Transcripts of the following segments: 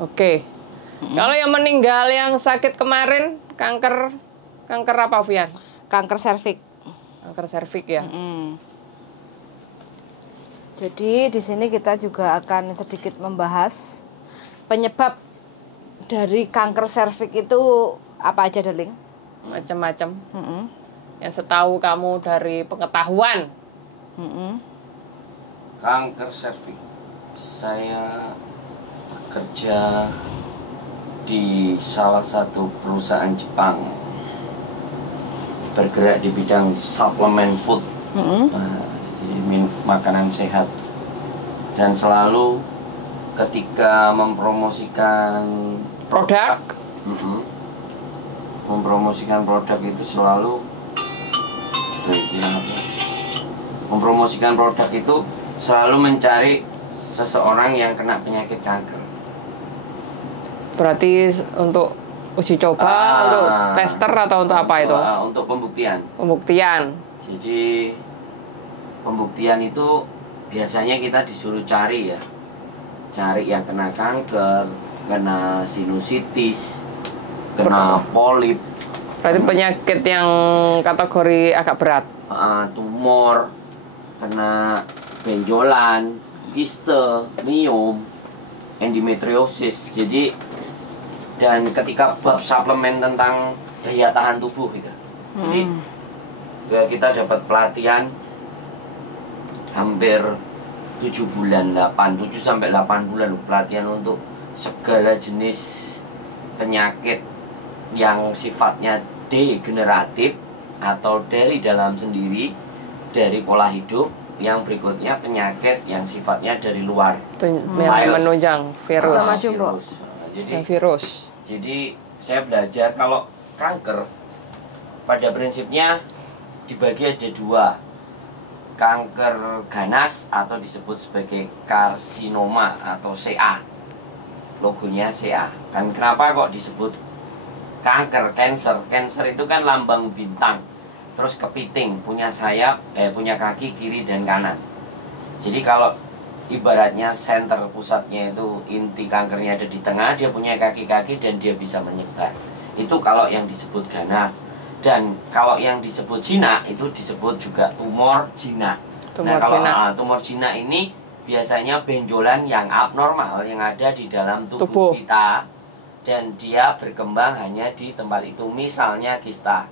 Oke. Kalau yang meninggal yang sakit kemarin kanker apa, Vian? Kanker serviks. Kanker serviks ya. Jadi di sini kita juga akan sedikit membahas penyebab dari kanker serviks itu apa aja, darling? Macam-macam. Yang setahu kamu dari pengetahuan. Kanker serviks. Saya bekerja di salah satu perusahaan Jepang, bergerak di bidang suplemen food, jadi makanan sehat, dan selalu ketika mempromosikan Produk. Mempromosikan produk itu selalu mencari seseorang yang kena penyakit kanker. Berarti untuk uji coba, untuk tester atau untuk apa itu? Untuk pembuktian. Pembuktian. Jadi pembuktian itu biasanya kita disuruh cari ya. Cari yang kena kanker, kena sinusitis, kena polip. Berarti penyakit yang kategori agak berat. Tumor, kena benjolan, kiste, miom, endometriosis. Jadi, dan ketika bab suplemen tentang daya tahan tubuh gitu. Jadi kita dapat pelatihan hampir 7 sampai 8 bulan pelatihan untuk segala jenis penyakit yang sifatnya degeneratif atau dari dalam sendiri, dari pola hidup. Yang berikutnya penyakit yang sifatnya dari luar, yang menunjang virus. Virus. Jadi saya belajar kalau kanker pada prinsipnya dibagi ada dua. Kanker ganas atau disebut sebagai karsinoma atau CA. Logonya CA. Kan kenapa kok disebut kanker, cancer? Cancer itu kan lambang bintang. Terus kepiting, punya sayap, punya kaki kiri dan kanan. Jadi kalau ibaratnya center pusatnya itu, inti kankernya ada di tengah, dia punya kaki-kaki dan dia bisa menyebar. Itu kalau yang disebut ganas. Dan kalau yang disebut jinak itu disebut juga tumor jinak. Tumor jinak ini biasanya benjolan yang abnormal yang ada di dalam tubuh kita, dan dia berkembang hanya di tempat itu. Misalnya kista,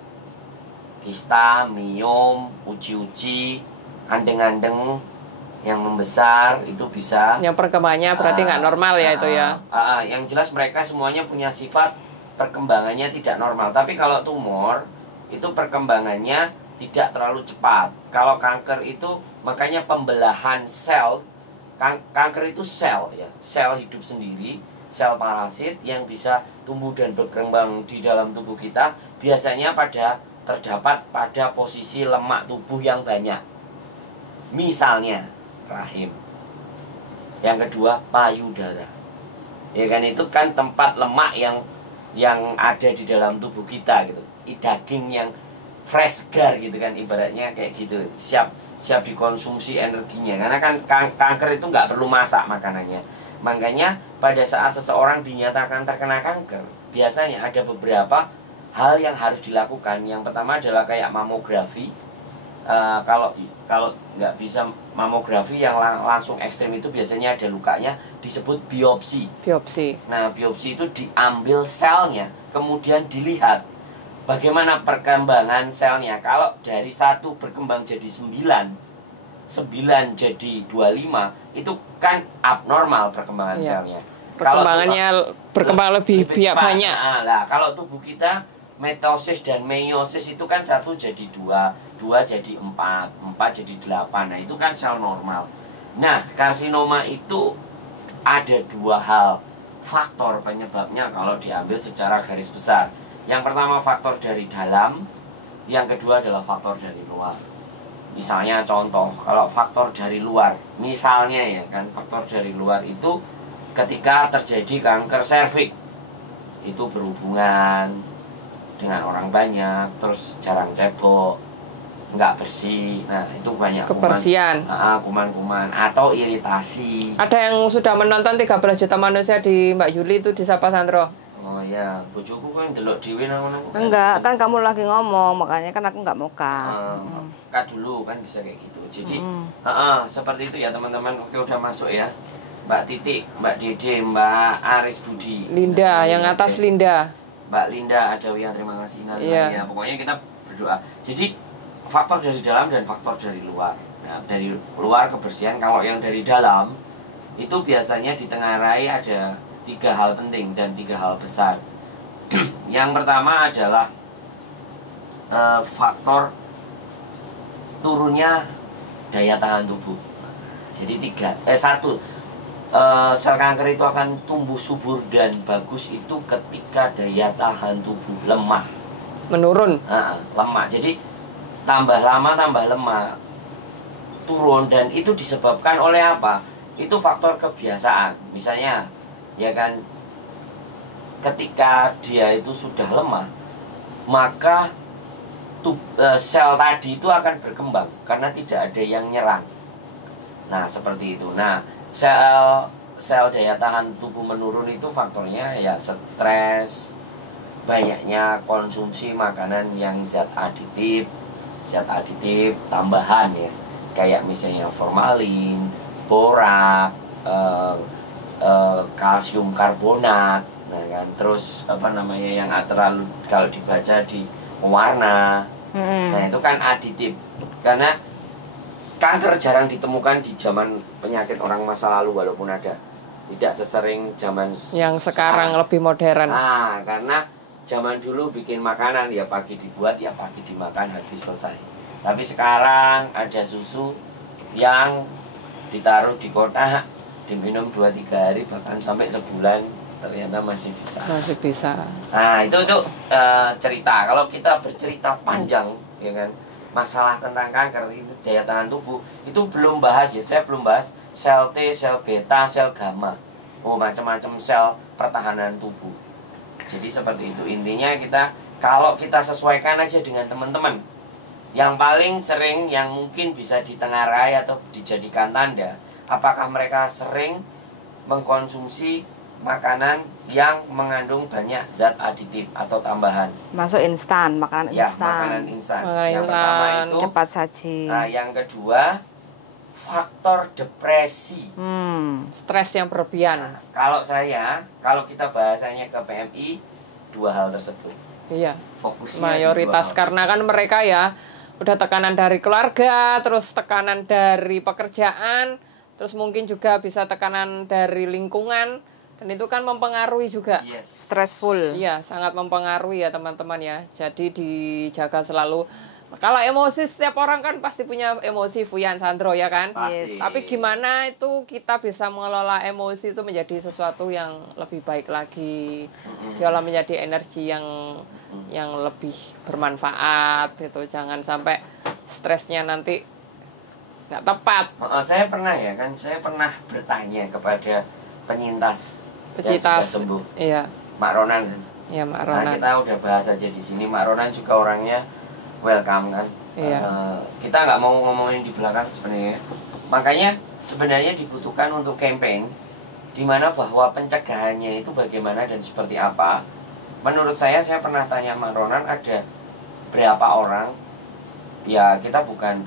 miom, uci-uci, andeng-andeng yang membesar itu bisa. Yang perkembangannya berarti nggak normal ya itu ya. Yang jelas mereka semuanya punya sifat perkembangannya tidak normal. Tapi kalau tumor itu perkembangannya tidak terlalu cepat. Kalau kanker itu makanya pembelahan sel. Kanker itu sel ya, sel hidup sendiri, sel parasit yang bisa tumbuh dan berkembang di dalam tubuh kita. Biasanya terdapat pada posisi lemak tubuh yang banyak. Misalnya rahim. Yang kedua payudara. Ya kan, itu kan tempat lemak yang ada di dalam tubuh kita gitu. Daging yang fresh, segar gitu kan, ibaratnya kayak gitu, siap dikonsumsi energinya. Karena kan kanker itu nggak perlu masak makanannya. Makanya pada saat seseorang dinyatakan terkena kanker, biasanya ada beberapa hal yang harus dilakukan. Yang pertama adalah kayak mamografi. Kalau nggak bisa mamografi yang langsung ekstrim itu biasanya ada lukanya, disebut biopsi. Nah, biopsi itu diambil selnya, kemudian dilihat bagaimana perkembangan selnya. Kalau dari 1 berkembang jadi 9 jadi 25, itu kan abnormal perkembangan selnya. Perkembangannya berkembang lebih banyak. Nah, kalau tubuh kita mitosis dan meiosis itu kan 1 jadi 2, 2 jadi 4, 4 jadi 8. Nah, itu kan sel normal. Nah, karsinoma itu ada 2 hal faktor penyebabnya kalau diambil secara garis besar. Yang pertama faktor dari dalam, yang kedua adalah faktor dari luar. Misalnya contoh, kalau faktor dari luar, misalnya ya kan, faktor dari luar itu ketika terjadi kanker serviks, itu berhubungan dengan orang banyak, terus jarang cebok, nggak bersih. Nah, itu banyak Kebersihan. kuman-kuman atau iritasi. Ada yang sudah menonton 13 juta manusia di Mbak Yuli itu di Sapa Sandro. Oh ya, bojoku kan delok dhewe nang ngono. Enggak, kan kamu lagi ngomong, makanya kan aku nggak mau cut. Cut dulu kan bisa kayak gitu. Jadi, seperti itu ya teman-teman. Oke, udah masuk ya. Mbak Titik, Mbak Dede, Mbak Aris Budi. Linda, yang atas Linda. Mbak Linda Adawiyah, terima kasih. Nah, Iya. ya, pokoknya kita berdoa. Jadi faktor dari dalam dan faktor dari luar. Nah, dari luar kebersihan, kalau yang dari dalam itu biasanya ditengarai ada 3 hal penting dan 3 hal besar. Yang pertama adalah faktor turunnya daya tahan tubuh. Jadi 1, sel kanker itu akan tumbuh subur dan bagus itu ketika daya tahan tubuh lemah. Menurun. Lemah. Jadi tambah lama tambah lemah, turun, dan itu disebabkan oleh apa? Itu faktor kebiasaan. Misalnya, ya kan, ketika dia itu sudah lemah, maka sel tadi itu akan berkembang karena tidak ada yang nyerang. Nah, seperti itu. Nah, sel daya tahan tubuh menurun itu faktornya ya stres, banyaknya konsumsi makanan yang zat aditif tambahan ya, kayak misalnya formalin, borak, kalsium karbonat, nah kan, terus apa namanya yang terlalu kalau dibaca di pewarna, nah itu kan aditif. Karena kanker jarang ditemukan di zaman penyakit orang masa lalu, walaupun ada, tidak sesering zaman yang sekarang lebih modern. Karena zaman dulu bikin makanan ya pagi dibuat, ya pagi dimakan, habis selesai. Tapi sekarang ada susu yang ditaruh di kotak, diminum 2-3 hari, bahkan sampai sebulan, ternyata masih bisa. Nah, itu cerita. Kalau kita bercerita panjang, ya kan, masalah tentang kanker itu daya tahan tubuh, itu belum bahas ya. Saya belum bahas sel T, sel beta, sel gamma. Macam-macam sel pertahanan tubuh. Jadi seperti itu. Intinya kalau kita sesuaikan aja dengan teman-teman. Yang paling sering yang mungkin bisa ditengarai atau dijadikan tanda, apakah mereka sering mengkonsumsi makanan yang mengandung banyak zat aditif atau tambahan. Masuk instan, makanan ya, instan. Makanan instan. Yang pertama itu cepat saji. Nah, yang kedua faktor depresi. Stres yang berlebihan. Kalau kita bahasanya ke PMI, 2 hal tersebut. Iya. Fokusnya mayoritas karena kan mereka ya udah tekanan dari keluarga, terus tekanan dari pekerjaan, terus mungkin juga bisa tekanan dari lingkungan, dan itu kan mempengaruhi juga. Stressful. Iya, sangat mempengaruhi ya teman-teman ya. Jadi dijaga selalu. Kalau emosi, setiap orang kan pasti punya emosi, Fuyan Sandro ya kan? Pasti. Tapi gimana itu kita bisa mengelola emosi itu menjadi sesuatu yang lebih baik lagi. Diolah menjadi energi yang lebih bermanfaat gitu. Jangan sampai stresnya nanti nggak tepat. Saya pernah bertanya kepada penyintas yang sudah sembuh. Iya. Mak Ronan. Iya, Mak Ronan. Nah, kita udah bahas aja di sini. Mak Ronan juga orangnya welcome kan. Iya. Kita nggak mau ngomongin di belakang sebenarnya. Makanya sebenarnya dibutuhkan untuk campaign di mana bahwa pencegahannya itu bagaimana dan seperti apa. Menurut saya pernah tanya Mak Ronan, ada berapa orang, ya kita bukan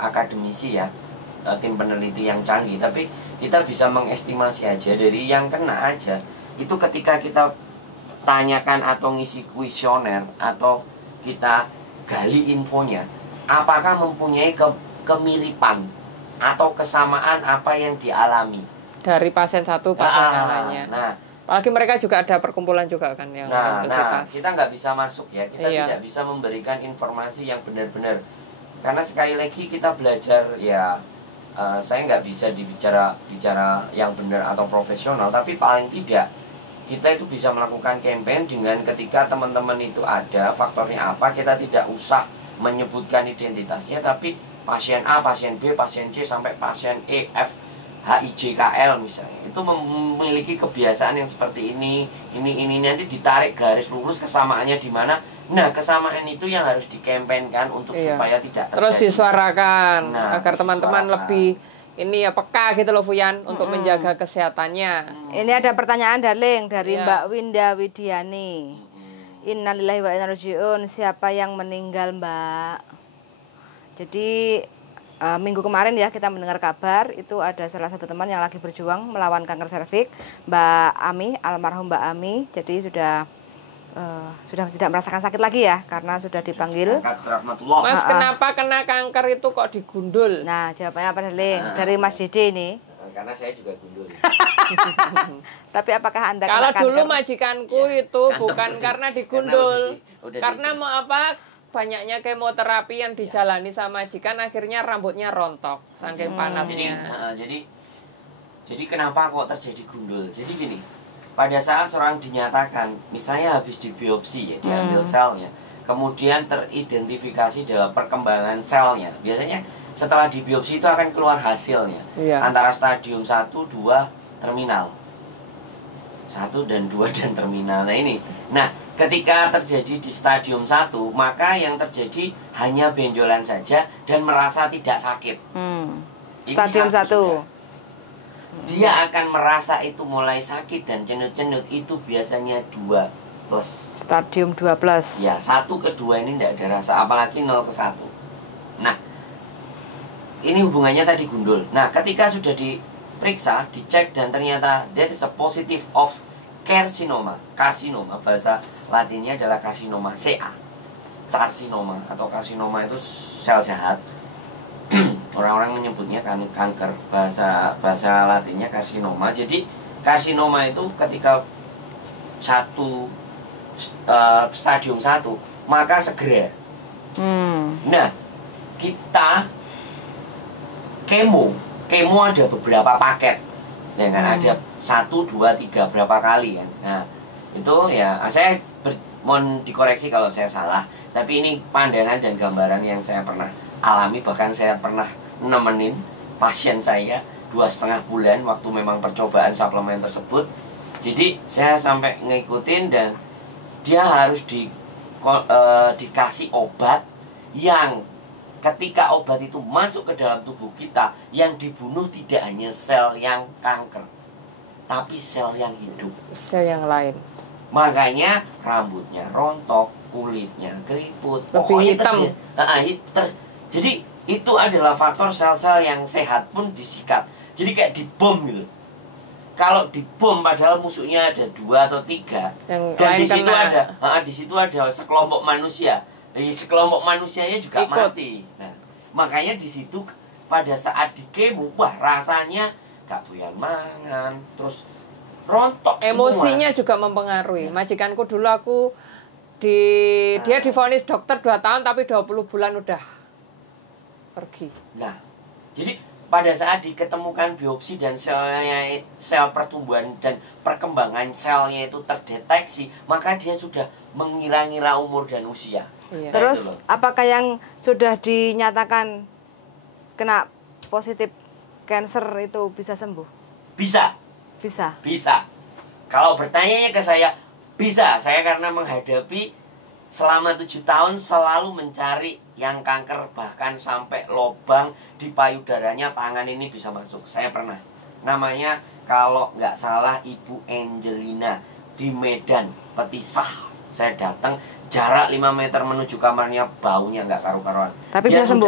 akademisi ya, tim peneliti yang canggih, tapi kita bisa mengestimasi aja dari yang kena aja. Itu ketika kita tanyakan atau ngisi kuesioner atau kita gali infonya, apakah mempunyai kemiripan atau kesamaan apa yang dialami dari pasien satu pasien yang lainnya. Nah, apalagi mereka juga ada perkumpulan juga kan yang universitas. Kita nggak bisa masuk ya, kita Iya. tidak bisa memberikan informasi yang benar-benar, karena sekali lagi kita belajar ya. Saya nggak bisa bicara yang benar atau profesional, tapi paling tidak kita itu bisa melakukan campaign dengan ketika teman-teman itu ada faktornya apa, kita tidak usah menyebutkan identitasnya, tapi pasien A, pasien B, pasien C sampai pasien E, F, HIJKL misalnya, itu memiliki kebiasaan yang seperti ini nanti ditarik garis lurus kesamaannya di mana. Nah, kesamaan itu yang harus dikampanyekan untuk supaya tidak terjadi. Terus disuarakan agar disuarakan. teman-teman lebih ini ya peka gitu loh Fuyan untuk menjaga kesehatannya. Ini ada pertanyaan darling dari Mbak Winda Widiani. Innalillahi wa inna ilaihi raji'un. Siapa yang meninggal, Mbak? Jadi minggu kemarin ya kita mendengar kabar itu ada salah satu teman yang lagi berjuang melawan kanker serviks, Mbak Ami, almarhum Mbak Ami. Jadi sudah tidak merasakan sakit lagi ya karena sudah dipanggil. Mas, kenapa kena kanker itu kok digundul? Nah, jawabannya apa darling? Dari Mas Dede ini. Karena saya juga gundul. Tapi apakah Anda kalau kena dulu kanker? majikanku itu bukan karena digundul, karena mau apa? Banyaknya kemoterapi yang dijalani sama majikan, akhirnya rambutnya rontok saking panasnya. Jadi kenapa kok terjadi gundul? Jadi gini, pada saat seorang dinyatakan, misalnya habis dibiopsi ya, diambil selnya, kemudian teridentifikasi dalam perkembangan selnya. Biasanya setelah dibiopsi itu akan keluar hasilnya. Antara stadium 1, 2, terminal. 1 dan 2 dan terminal. Nah ini. Nah, ketika terjadi di stadium 1, maka yang terjadi hanya benjolan saja dan merasa tidak sakit. Stadium 1. Dia akan merasa itu mulai sakit dan cenut-cenut itu biasanya 2+. Stadium 2+. Ya, 1 ke 2 ini tidak ada rasa, apalagi 0 ke 1. Nah, ini hubungannya tadi gundul. Nah, ketika sudah diperiksa, dicek dan ternyata that is a positive of carcinoma. Karsinoma bahasa Latinnya adalah karsinoma, CA. Karsinoma atau karsinoma itu sel jahat. Orang-orang menyebutnya kanker, bahasa Latinnya karsinoma. Jadi karsinoma itu ketika stadium 1 maka segera. Nah, kita kemo ada beberapa paket, ya kan? Ada 1, 2, 3 berapa kali kan? Nah, itu ya saya mohon dikoreksi kalau saya salah, tapi ini pandangan dan gambaran yang saya pernah alami. Bahkan saya pernah nemenin pasien saya 2,5 bulan waktu memang percobaan suplemen tersebut. Jadi saya sampai ngikutin dan dia harus dikasih obat yang ketika obat itu masuk ke dalam tubuh kita, yang dibunuh tidak hanya sel yang kanker, tapi sel yang hidup, sel yang lain. Makanya rambutnya rontok, kulitnya keriput, lebih hitam. Jadi itu adalah faktor sel-sel yang sehat pun disikat. Jadi kayak dibom gitu. Kalau dibom padahal musuhnya ada 2 atau 3 dan di situ ada sekelompok manusia. Jadi sekelompok manusianya juga mati. Nah, makanya di situ pada saat dikemo, wah rasanya gak doyan mangan, terus rontok emosinya semua. Juga mempengaruhi. Majikanku dulu dia divonis dokter 2 tahun tapi 20 bulan udah pergi. Nah, jadi pada saat diketemukan biopsi dan sel pertumbuhan dan perkembangan selnya itu terdeteksi, maka dia sudah mengira-ngira umur dan usia. Terus apakah yang sudah dinyatakan kena positif cancer itu bisa sembuh? Bisa. Kalau bertanya ke saya, bisa. Saya karena menghadapi selama 7 tahun selalu mencari yang kanker, bahkan sampai lobang di payudaranya, tangan ini bisa masuk. Saya pernah. Namanya kalau nggak salah Ibu Angelina di Medan, Petisah. Saya datang, jarak 5 meter menuju kamarnya, baunya nggak karu-karuan. Tapi dia sembuh.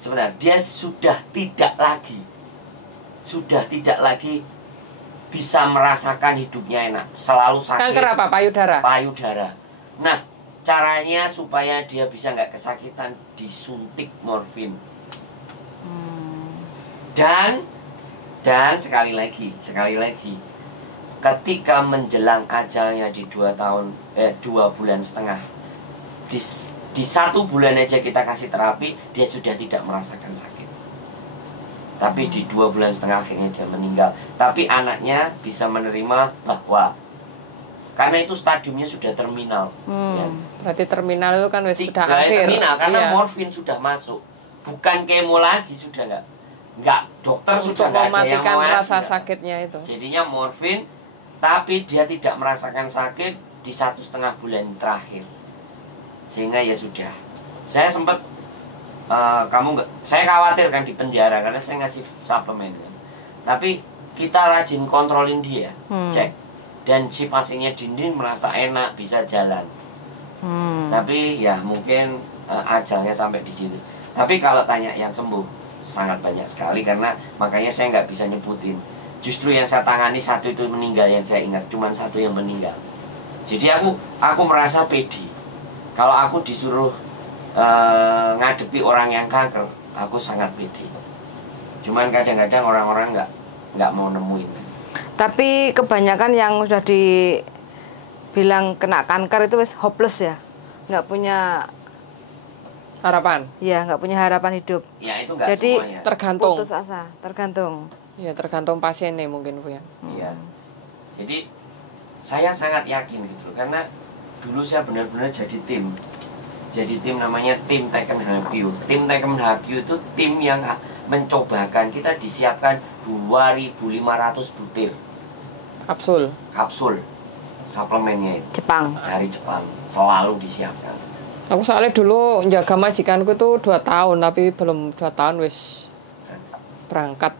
Sebenarnya dia sudah tidak lagi bisa merasakan hidupnya enak. Selalu sakit. Kanker apa? Payudara? Payudara. Nah, caranya supaya dia bisa nggak kesakitan, disuntik morfin. Dan sekali lagi, ketika menjelang ajalnya di 2 bulan setengah, di 1 bulan aja kita kasih terapi, dia sudah tidak merasakan sakit. Tapi di 2 bulan setengah akhirnya dia meninggal. Tapi anaknya bisa menerima bahwa karena itu stadiumnya sudah terminal. Ya. Berarti terminal itu kan sudah akhir. Terminal karena morfin sudah masuk. Bukan kemo lagi, sudah enggak. nggak, dokter untuk sudah nggak ada yang mematikan mau rasa ngasih. sakitnya itu. Jadinya morfin, tapi dia tidak merasakan sakit di 1,5 bulan terakhir. Sehingga ya sudah. Saya sempat saya khawatir kan di penjara karena saya ngasih suplemen kan. Tapi kita rajin kontrolin dia, cek. Dan si pasiennya Dindin merasa enak, bisa jalan. Tapi ya mungkin ajalnya sampai di situ. Tapi kalau tanya yang sembuh, sangat banyak sekali, karena makanya saya nggak bisa nyebutin. Justru yang saya tangani satu itu meninggal, yang saya ingat cuma satu yang meninggal. Jadi aku merasa pede. Kalau aku disuruh ngadepi orang yang kanker, aku sangat pede. Cuman kadang-kadang orang-orang nggak mau nemuin. Tapi kebanyakan yang sudah dibilang kena kanker itu wis hopeless ya, nggak punya Harapan. ya, nggak punya harapan hidup. Ya itu nggak Jadi semuanya. Tergantung. putus asa, tergantung. Ya tergantung pasiennya mungkin Bu ya. Iya. Jadi saya sangat yakin gitu, karena dulu saya benar-benar jadi tim. Jadi tim namanya tim Taken Hapyu. Tim Taken Hapyu itu tim yang mencobakan, kita disiapkan 2.500 butir kapsul suplemennya itu Jepang. dari Jepang, selalu disiapkan. Aku soalnya dulu jaga majikanku tuh 2 tahun, tapi belum 2 tahun wis berangkat.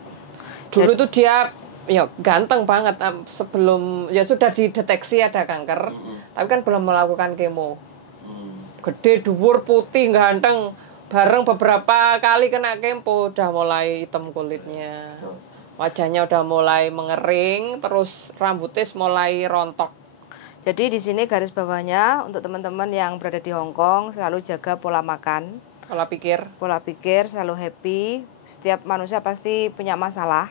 Dulu tuh dia ya ganteng banget, sebelum ya sudah dideteksi ada kanker, tapi kan belum melakukan kemo. Gede, dhuwur, putih, ganteng. Bareng beberapa kali kena kemo udah mulai hitam kulitnya. Wajahnya udah mulai mengering, terus rambutnya mulai rontok. Jadi di sini garis bawahnya untuk teman-teman yang berada di Hong Kong, selalu jaga pola makan, pola pikir, selalu happy. Setiap manusia pasti punya masalah,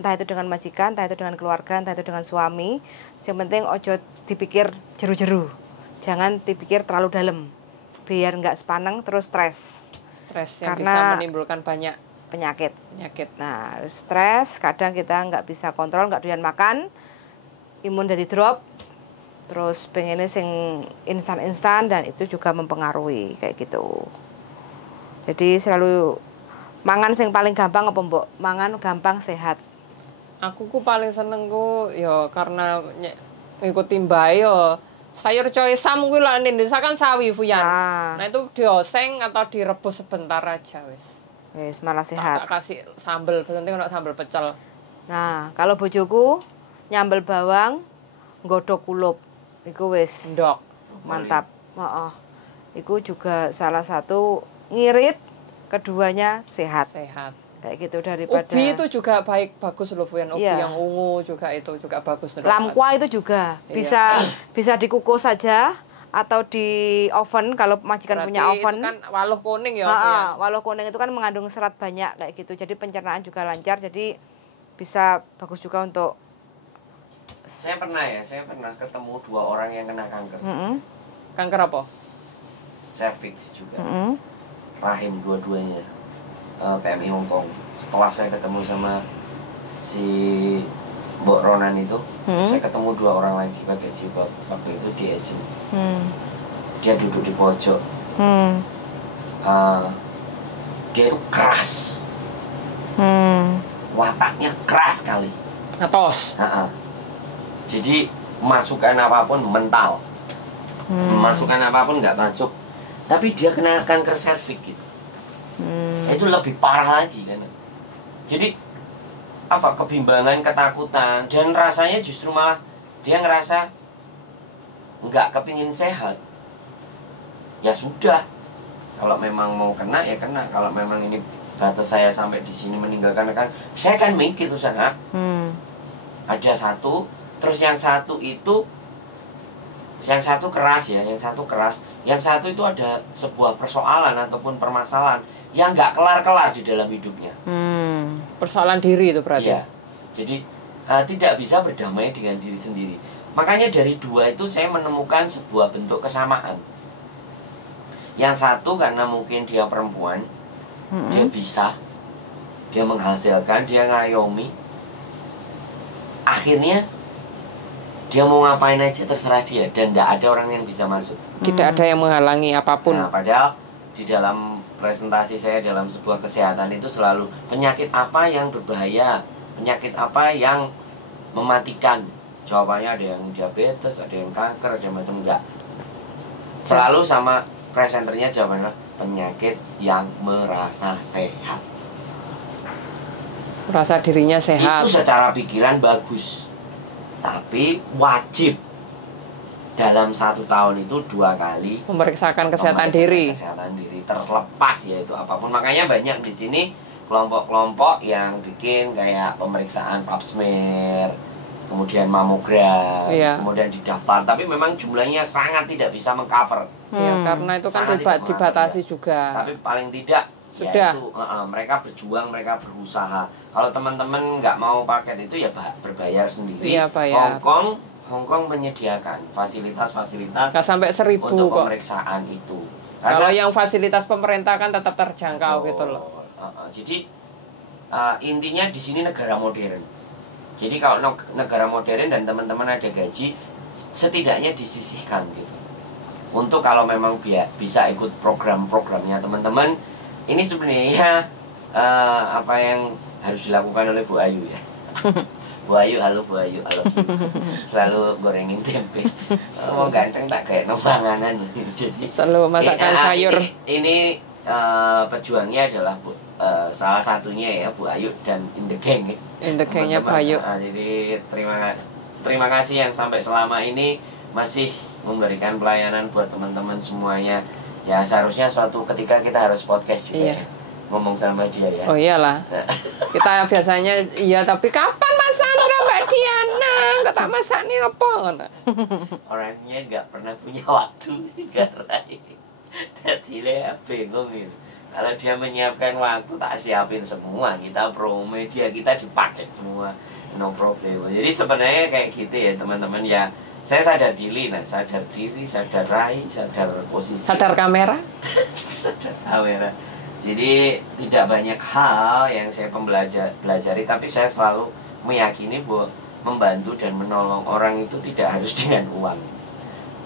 entah itu dengan majikan, entah itu dengan keluarga, entah itu dengan suami. Yang penting ojo dipikir jeru-jeru, jangan dipikir terlalu dalam, biar nggak sepaneng terus stres Yang bisa menimbulkan banyak penyakit. Nah, Stres kadang kita nggak bisa kontrol, nggak doyan makan, imun jadi drop, terus pengennya sing instan-instan, dan itu juga mempengaruhi kayak gitu. Jadi selalu mangan sing paling gampang apa Mbok? Mangan gampang sehat. aku paling seneng ya karena ngikuti mbak yo sayur coy sam kuwi lho Indonesia kan sawi Fuyan. Nah itu dioseng atau direbus sebentar aja wis. Wis malah sehat. Tak kasih sambel, penting ono sambel pecel. Nah, kalau bojoku nyambel bawang, nggodhog kulup. Iku wis Ndok. mantap. Heeh. Iku juga salah satu ngirit, keduanya sehat. Kayak gitu daripada ubi itu juga bagus loh Fuyan. Ubi iya. yang ungu juga itu juga bagus. Lamkwa itu juga bisa dikukus saja atau di oven kalau majikan berarti punya oven. Itu kan waluh kuning ya. Waluh kuning itu kan mengandung serat banyak kayak gitu. Jadi pencernaan juga lancar, jadi bisa bagus juga untuk. Saya pernah ketemu 2 orang yang kena kanker. Kanker apa? Cervix juga. Rahim dua-duanya. PMI Hong Kong. Setelah saya ketemu sama si Mbok Ronan itu, saya ketemu 2 orang lagi pakai jilbab. Waktu itu di agent. Dia duduk di pojok. Dia itu keras. Wataknya keras sekali. Atos. Jadi masukan apapun mental. Masukan apapun nggak masuk. Tapi dia kena kanker serviks gitu. Itu lebih parah lagi kan. Jadi kebimbangan, ketakutan, dan rasanya justru malah dia ngerasa nggak kepingin sehat. Ya sudah, kalau memang mau kena ya kena. Kalau memang ini batas saya sampai di sini meninggalkan kan, saya kan mikir tuh sana. Ada satu, terus yang satu keras ya, yang satu itu ada sebuah persoalan ataupun permasalahan yang nggak kelar-kelar di dalam hidupnya. Persoalan diri itu berarti. Iya. Jadi tidak bisa berdamai dengan diri sendiri. Makanya dari 2 itu saya menemukan sebuah bentuk kesamaan. Yang satu karena mungkin dia perempuan, dia bisa, dia menghasilkan, dia ngayomi. Akhirnya dia mau ngapain aja terserah dia, dan tidak ada orang yang bisa masuk. Tidak ada yang menghalangi apapun. Nah, padahal di dalam presentasi saya dalam sebuah kesehatan itu selalu penyakit apa yang berbahaya, penyakit apa yang mematikan. Jawabannya ada yang diabetes, ada yang kanker, ada yang macam enggak. Selalu sama presenternya jawabannya penyakit yang merasa sehat. Merasa dirinya sehat. Itu secara pikiran bagus, tapi wajib dalam 1 tahun itu 2 kali Memeriksakan kesehatan diri. Kesehatan diri terlepas yaitu apapun. Makanya banyak di sini kelompok-kelompok yang bikin kayak pemeriksaan pap smear, kemudian mamogram, Iya. kemudian didaftar. Tapi memang jumlahnya sangat tidak bisa mengcover. Ya, karena itu kan Sangat tidak dibatasi mengatur, juga. Tapi paling tidak Sudah. yaitu, mereka berjuang, mereka berusaha. Kalau teman-teman nggak mau paket itu ya berbayar sendiri. Iya, bayar. Hongkong menyediakan fasilitas-fasilitas Nggak sampai 1.000 untuk kok. pemeriksaan itu. Kalau yang fasilitas pemerintah kan tetap terjangkau gitu loh. Jadi intinya di sini negara modern. Jadi kalau negara modern dan teman-teman ada gaji, setidaknya disisihkan gitu. Untuk kalau memang bisa ikut program-programnya teman-teman, ini sebenarnya apa yang harus dilakukan oleh Bu Ayu ya. Bu Ayu, halo Bu Ayu, halo. Selalu gorengin tempe. Mau ganteng tak kayak nembanganan. Jadi Selalu masakkan sayur. Ini pejuangnya adalah salah satunya ya Bu Ayu dan In The Gang. In The Gang-nya Bu Ayu. Jadi terima kasih yang sampai selama ini masih memberikan pelayanan buat teman-teman semuanya. Ya seharusnya suatu ketika kita harus podcast juga Iya. ya, ngomong sama dia ya. Oh iyalah. Kita biasanya iya, tapi kapan Mas Sandra Mbak Diana? Enggak tak masak nih apa ngono. Orangnya nggak pernah punya waktu garai. Jadi dia bingung gitu. Kalau dia menyiapkan waktu tak siapin semua, kita promo media kita dipakai semua, no problem. Jadi sebenarnya kayak gitu ya teman-teman ya. Saya sadar diri, sadar diri, sadar rai, sadar posisi, Sadar kamera? sadar kamera. Jadi tidak banyak hal yang saya pelajari, tapi saya selalu meyakini bahwa membantu dan menolong orang itu tidak harus dengan uang,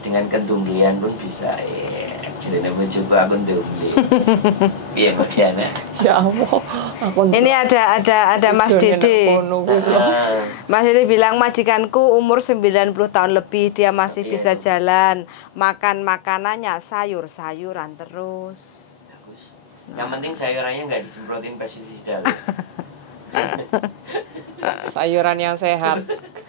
dengan kentumblian pun bisa. Jadi nama juga aku kentumbli. Iya Mbak Diana. Ya Allah. Aku Ini ada Mas Dede. Mas Dede bilang majikanku umur 90 tahun lebih, dia masih bisa jalan, makan makanannya sayur-sayuran terus. Bagus. Yang penting sayurannya nggak disemprotin pestisida. sayuran yang sehat.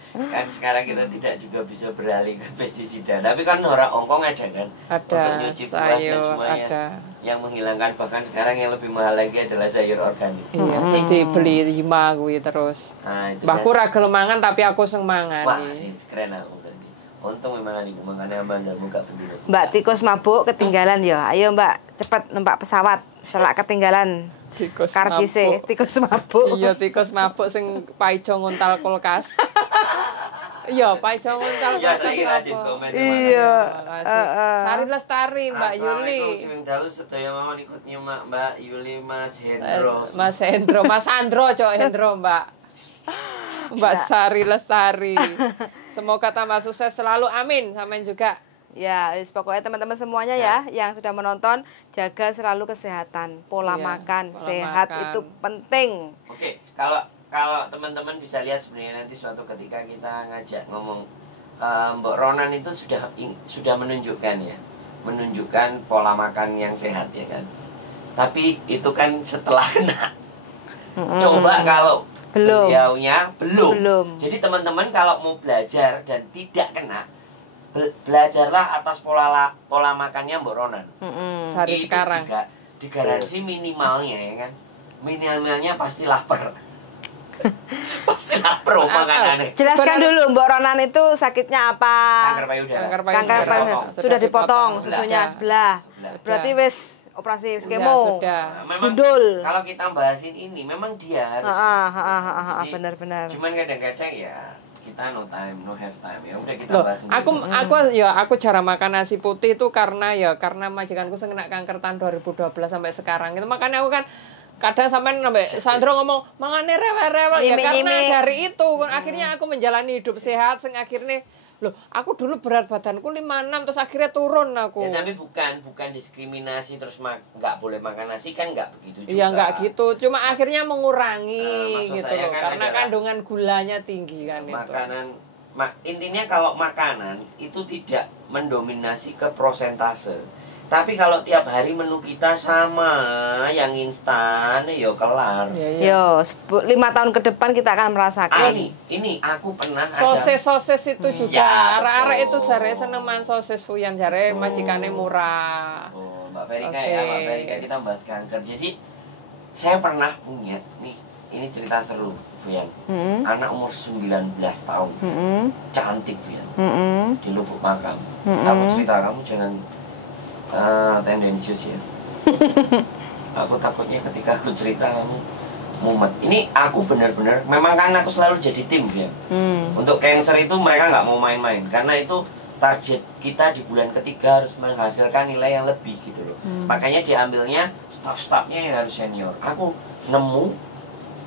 Kan sekarang kita tidak juga bisa beralih ke pestisida, tapi kan orang Hongkong ada kan untuk Ada nyuci buah dan sayur, semuanya ada. yang menghilangkan, bahkan sekarang yang lebih mahal lagi adalah sayur organik. Iya, dibeli 5 kuwi terus. Nah, itu Mbahku kan. ra gelem mangan tapi aku sing mangan. Wah, ini keren aku berarti. Untung memang ibu makannya aman dan muka penting. Mbak tikus mabuk ketinggalan ya. Ayo Mbak, cepet numpak pesawat. Selak ketinggalan. Tikus Karpise, mabuk. tikus mabuk. Iya, tikus mabuk sing paijo nguntal kulkas. Iya, paijo nguntal Ya, kulkas. saya rajin komen. Iya. Sari Lestari, Mbak Yuli. Assalamualaikum, dalu sedaya mawon ikut nyemak Mbak Yuli, Mas Hendro. Mas Hendro, Mas Andro, Cok Hendro, Mbak. Mbak Sari Lestari. Semoga tambah sukses selalu, amin. Sampean juga. Ya, pokoknya teman-teman semuanya ya yang sudah menonton, jaga selalu kesehatan, pola Iya, makan, pola sehat makan. itu penting. Oke, kalau teman-teman bisa lihat sebenarnya nanti suatu ketika kita ngajak ngomong Mbak Ronan itu sudah menunjukkan ya, menunjukkan pola makan yang sehat ya kan. Tapi itu kan setelah kena. Coba kalau Belum. beliaunya Belum. Jadi teman-teman kalau mau belajar dan tidak kena, belajarlah atas pola makannya Mbak Ronan. Sehari Itu sekarang. digaransi minimalnya ya kan. Minimalnya pasti lapar. Pasti lapar makanannya. Jelaskan Sebenarnya- dulu Mbak Ronan itu sakitnya apa? Kanker payudara. Kanker Kanker payudara. payudara. Sudah dipotong susunya sebelah. Sebelah. Berarti wis operasi Ya, skemo. sudah. Nah, memang Gundul. kalau kita bahasin ini memang dia harus. Jadi, Benar-benar. Cuman kadang-kadang ya kita no time, no have time. Ya udah kita Loh, bahas sendiri. aku jarang makan nasi putih itu karena majikanku sing kena kanker tahun 2012 sampai sekarang. Itu makanya aku kan kadang sampai Sandro ngomong mangane rewel-rewel ya karena Nyimik-nyimik. dari itu akhirnya aku menjalani hidup sehat sing akhirnya Loh, aku dulu berat badanku 56 terus akhirnya turun aku. Ya, tapi bukan diskriminasi terus nggak boleh makan nasi kan nggak begitu juga. Iya nggak gitu, cuma akhirnya mengurangi Maksud gitu saya loh, kan karena adalah kandungan gulanya tinggi kan makanan, intinya kalau makanan itu tidak mendominasi ke prosentase. Tapi kalau tiap hari menu kita sama yang instan, yo kelar. Yo, 5 tahun ke depan kita akan merasakan. Ini aku pernah sosis itu juga. Ya, Arek-arek itu jare seneng man sosis Fuyan jare majikane murah. Oh, Mbak Ferika ya, Mbak Ferika kita bahas kanker. Jadi saya pernah punya ini cerita seru, Fuyan. Anak umur 19 tahun. Cantik, Fuyan. Di Lubuk Makam. Aku cerita kamu jangan tendensius ya. Aku takutnya ketika aku cerita kamu mumet. Ini aku benar-benar, memang kan aku selalu jadi tim ya. Untuk cancer itu mereka nggak mau main-main karena itu target kita di bulan ketiga harus menghasilkan nilai yang lebih gitu loh. Makanya diambilnya staff-staffnya yang harus senior. Aku nemu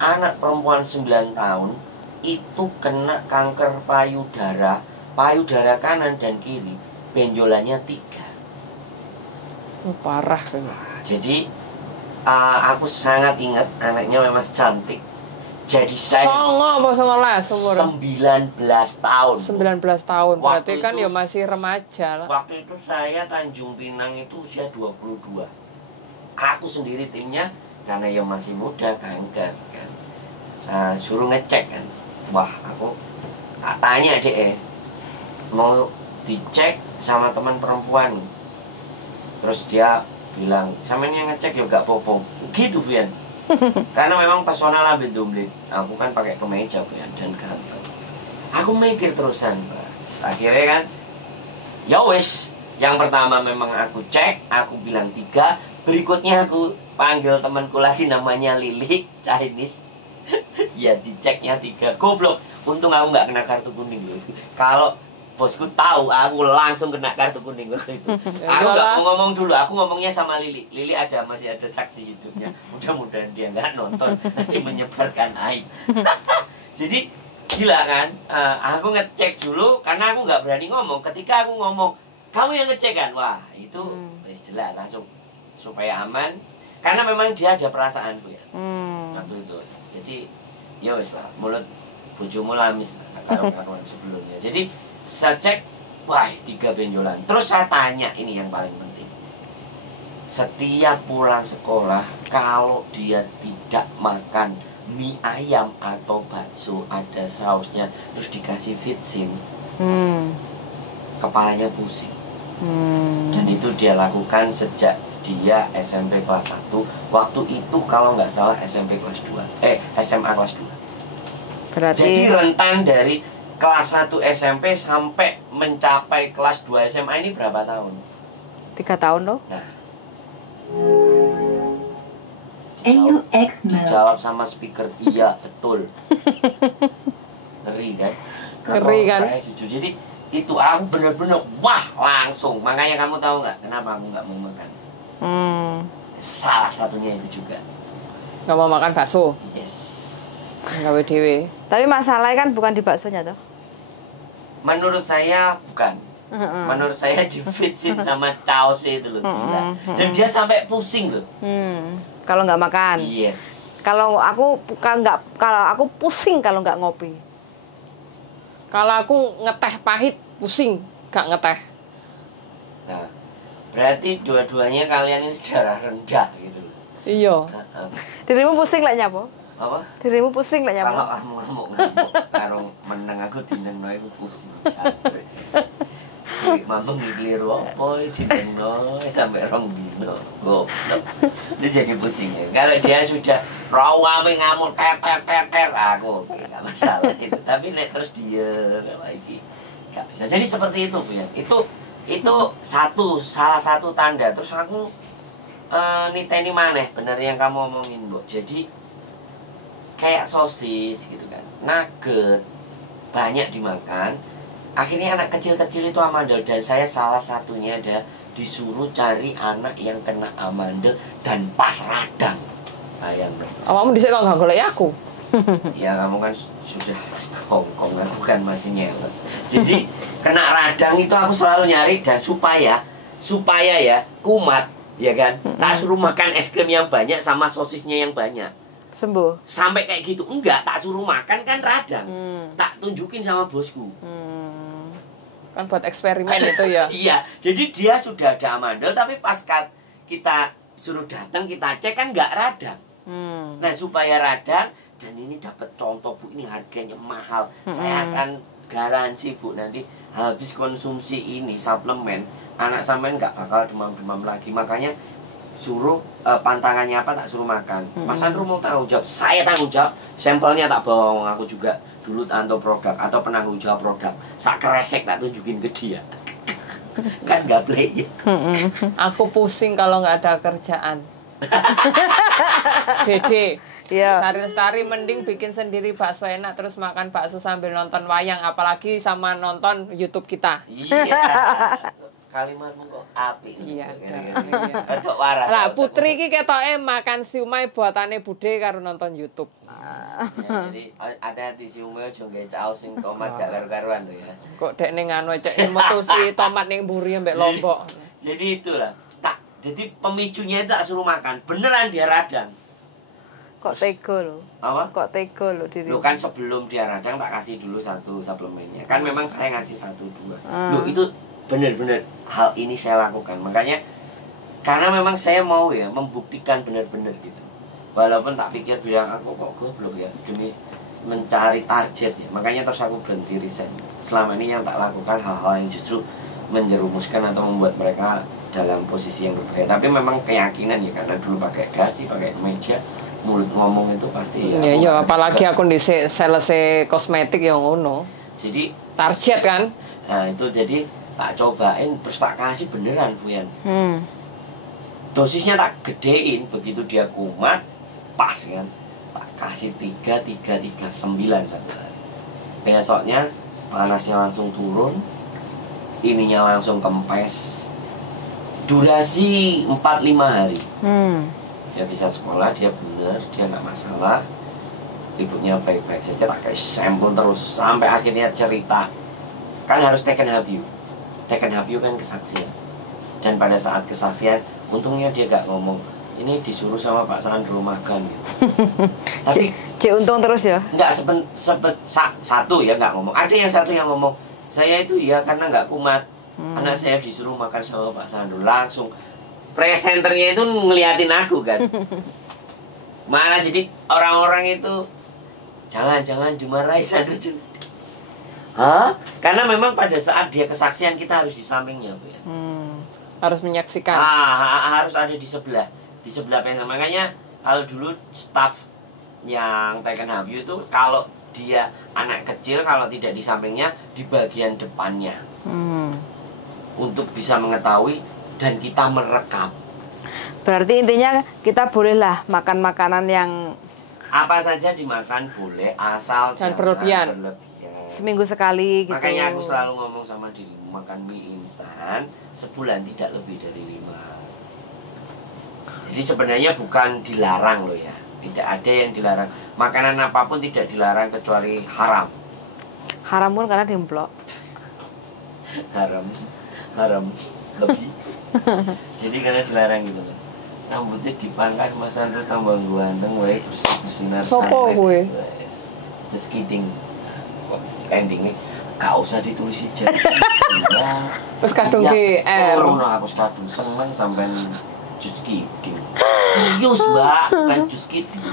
anak perempuan 9 tahun itu kena kanker payudara kanan dan kiri, benjolannya 3. Parah kan. Jadi aku sangat ingat anaknya memang cantik. Jadi saya Songo apa 19 19 tahun. 19 tahun. Berarti Waktu kan itu, ya masih remaja lah. Waktu itu saya Tanjung Pinang itu usia 22. Aku sendiri timnya karena ya masih muda kanker kan. Suruh ngecek kan. Wah, aku tanya mau dicek sama teman perempuan. Terus dia bilang, samanya ngecek ya gak popo. Gitu, Bian. Karena memang pesona lambe domblit. Aku kan pakai kemeja, Bian, dan ganteng. Aku mikir terusan, Mas. Akhirnya kan, ya wis. Yang pertama memang aku cek, aku bilang 3. Berikutnya aku panggil temanku lagi namanya Lili, Chinese. Ya diceknya 3. Goblok. Untung aku gak kena kartu kuning loh. Kalau bosku tahu, aku langsung kena kartu kuning waktu itu. Aku nggak mau ngomong dulu, aku ngomongnya sama Lili. Lili masih ada saksi hidupnya. Mudah-mudahan dia nggak nonton nanti menyebarkan aib. Jadi gila kan? Aku ngecek dulu karena aku nggak berani ngomong. Ketika aku ngomong, kamu yang ngecek kan? Wah itu jelas langsung supaya aman. Karena memang dia ada perasaanku ya. Waktu itu. Jadi ya wes lah, mulut bojomu lamis lah karuan sebelumnya. Jadi saya cek, wah 3 benjolan. Terus saya tanya, ini yang paling penting. Setiap pulang sekolah, kalau dia tidak makan mie ayam atau bakso ada sausnya, terus dikasih vitsin, kepalanya pusing. Dan itu dia lakukan sejak dia SMP kelas 1. Waktu itu kalau nggak salah SMP kelas 2, SMA kelas 2. Berarti Jadi rentan dari kelas 1 SMP sampai mencapai kelas 2 SMA ini berapa tahun? 3 tahun loh. Nah, dijawab sama speaker, iya betul. Ngeri kan? Ngeri kan? Jadi itu aku bener-bener wah langsung. Makanya kamu tahu nggak kenapa aku nggak mau makan? Salah satunya itu juga. Nggak mau makan bakso? Yes. Gawe dhewe. Tapi masalahnya kan bukan di baksonya toh. Menurut saya bukan. Menurut saya di vitsin sama caos itu loh, gila. Dan dia sampai pusing loh. Kalau nggak makan. Yes. Kalau aku pusing kalau nggak ngopi. Kalau aku ngeteh pahit pusing, gak ngeteh. Nah, berarti dua-duanya kalian ini darah rendah gitu loh. Iya. Dirimu pusing lah nyapo? Apa? Dirimu pusing lah nyapo? Kalau kamu ngamuk-ngamuk karo meneng aku dinengno iku pusing. Mamang ngikliru apa dinengno sampai 2 dino. Goblok. Dia jadi pusing ya. Kalau dia sudah rawame ngamuk ter aku oke enggak masalah gitu. Tapi nek terus dia lagi enggak bisa. Jadi seperti itu, Bu ya. Itu salah satu tanda. Terus aku niteni maneh bener yang kamu omongin, Bu. Jadi kayak sosis gitu kan, nugget banyak dimakan, akhirnya anak kecil-kecil itu amandel. Dan saya salah satunya ada disuruh cari anak yang kena amandel dan pas radang. Bayang dong. Awakmu dhisik kok gak golek aku? Ya kamu kan sudah Hongkong, aku kan masih nyeles. Jadi kena radang itu aku selalu nyari, dan supaya ya kumat, ya kan. Tak suruh makan es krim yang banyak sama sosisnya yang banyak. Sembuh. Sampai kayak gitu. Enggak, tak suruh makan kan radang. Tak tunjukin sama bosku. Kan buat eksperimen itu ya. Iya, jadi dia sudah ada amandel, tapi pas kita suruh datang, kita cek kan nggak radang. Nah, supaya radang, dan ini dapat contoh Bu, ini harganya mahal. Saya akan garansi Bu, nanti habis konsumsi ini suplemen, anak sampean nggak bakal demam-demam lagi. Makanya suruh pantangannya apa tak suruh makan. Mas Andrew mau tanggung jawab, saya tanggung jawab. Sampelnya tak bawa, aku juga dulu tanto produk atau penanggung jawab produk. Sak kresek tak tunjukin ke dia. Kan nggak play. Aku pusing kalau nggak ada kerjaan. Dede, Iya. Sari Lestari mending bikin sendiri bakso enak terus makan bakso sambil nonton wayang, apalagi sama nonton YouTube kita. Iya. Kalimatmu kok apik. Iya. Aduk waras. Lah Putri iki ketoke makan siumai buatane Bude karo nonton YouTube. Ya, jadi hati-hati siumai aja nggae caos sing tomat gak karo-karuan lho ya. Kok dek ning anu cek metusi tomat ning mburi mbek Lombok. Jadi itulah. Jadi pemicunya itu tak suruh makan. Beneran dia radang. Kok tega lo? Apa? Kok tega lo diri? Lo kan sebelum dia radang tak kasih dulu satu suplemennya. Kan memang saya ngasih 1-2. Lo itu bener-bener hal ini saya lakukan. Makanya karena memang saya mau ya membuktikan bener-bener gitu. Walaupun tak pikir bilang aku kok goblok ya demi mencari target ya. Makanya terus aku berhenti resign. Selama ini yang tak lakukan hal-hal yang justru menjerumuskan atau membuat mereka dalam posisi yang berbeda. Tapi memang keyakinan ya, karena dulu pakai dasi, pakai meja, mulut ngomong itu pasti ya. Ya apalagi aku di sales kosmetik yang ngono. Jadi target kan. Nah itu jadi tak cobain terus tak kasih beneran Fuyan. Dosisnya tak gedein, begitu dia kumat pas kan. Tak kasih 3-9 satu hari. Besoknya panasnya langsung turun, ininya langsung kempes. Durasi 4-5 hari. Dia bisa sekolah, dia bener, dia nggak masalah. Ibunya baik-baik saja, tak kasih sampel terus sampai akhirnya cerita. Kan harus taken HBU. Taken HBU kan kesaksian. Dan pada saat kesaksian, untungnya dia gak ngomong, ini disuruh sama Pak Sandro makan gitu. Tapi untung terus ya? Enggak satu ya nggak ngomong. Ada yang satu yang ngomong, saya itu ya karena nggak kumat. Anak saya disuruh makan sama Pak Sandro. Langsung presenternya itu ngeliatin aku kan. Mana jadi orang-orang itu jangan dimarahi Sandro. Hah? Karena memang pada saat dia kesaksian kita harus di sampingnya, Bu ya. Harus menyaksikan. Harus ada di sebelah pengen. Makanya kalau dulu staff yang taken HBU itu kalau dia anak kecil, kalau tidak di sampingnya, di bagian depannya. Untuk bisa mengetahui dan kita merekam. Berarti intinya kita bolehlah makan makanan yang apa saja dimakan boleh, asal jangan berlebihan. Seminggu sekali gitu. Makanya aku selalu ngomong sama dirimu, makan mie instan sebulan tidak lebih dari 5. Jadi sebenarnya bukan dilarang loh ya. Tidak ada yang dilarang. Makanan apapun tidak dilarang kecuali haram. Haram pun karena dimplok. Haram lebih. Jadi karena dilarang gitu loh. Rambutnya dipangkas Mas Andrew tambah ganteng wae terus bersinar. Sopo kowe? Just kidding. Endingnya gak usah ditulis ijazah. Terus kadung GR. Aku kadung seneng sampean just kidding. Serius Mbak, bukan just kidding.